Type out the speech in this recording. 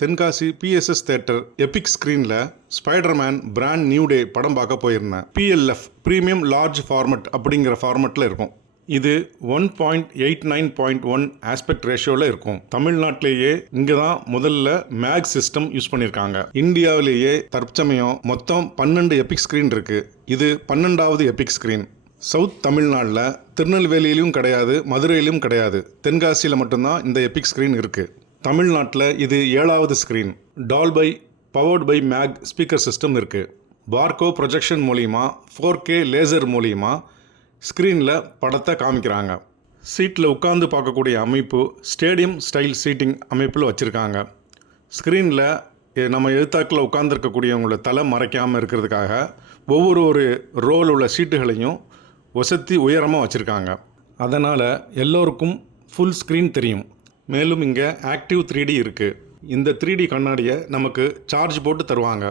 Tenkasi BSS theatre Epic ஸ்க்ரீனில் Spiderman brand new day படம் பார்க்க போயிருந்தேன். PLF ப்ரீமியம் லார்ஜ் ஃபார்மட் அப்படிங்கிற ஃபார்மட்டில் இருக்கும். இது 1.89.1 ஆஸ்பெக்ட் ரேஷியோவில் இருக்கும். தமிழ்நாட்டிலேயே இங்கே தான் முதல்ல மேக் சிஸ்டம் யூஸ் பண்ணியிருக்காங்க. இந்தியாவிலேயே தற்சமயம் மொத்தம் 12 எபிக் ஸ்க்ரீன் இருக்குது. இது 12வது எபிக் ஸ்க்ரீன். சவுத் தமிழ்நாட்டில் திருநெல்வேலியிலும் கிடையாது, மதுரையிலும் கிடையாது. தென்காசியில் மட்டும்தான் இந்த எபிக் ஸ்க்ரீன் இருக்குது. தமிழ்நாட்டில் இது 7வது screen. Dolby powered by Mac speaker system இருக்குது. பார்கோ ப்ரொஜெக்ஷன் மூலிமா 4K லேசர் மூலிமா ஸ்க்ரீனில் படத்தை காமிக்கிறாங்க. சீட்டில் உட்காந்து பார்க்கக்கூடிய அமைப்பு ஸ்டேடியம் ஸ்டைல் சீட்டிங் அமைப்பில் வச்சுருக்காங்க. ஸ்க்ரீனில் நம்ம எழுத்தாக்கில் உட்காந்துருக்கக்கூடியவங்களோட தலை மறைக்காமல் இருக்கிறதுக்காக ஒவ்வொரு ரோல் உள்ள சீட்டுகளையும் வசதி உயரமாக வச்சுருக்காங்க. அதனால் எல்லோருக்கும் ஃபுல் ஸ்க்ரீன் தெரியும். மேலும் இங்கே ஆக்டிவ் 3D இருக்குது. இந்த 3D கண்ணாடியை நமக்கு சார்ஜ் போட்டு தருவாங்க.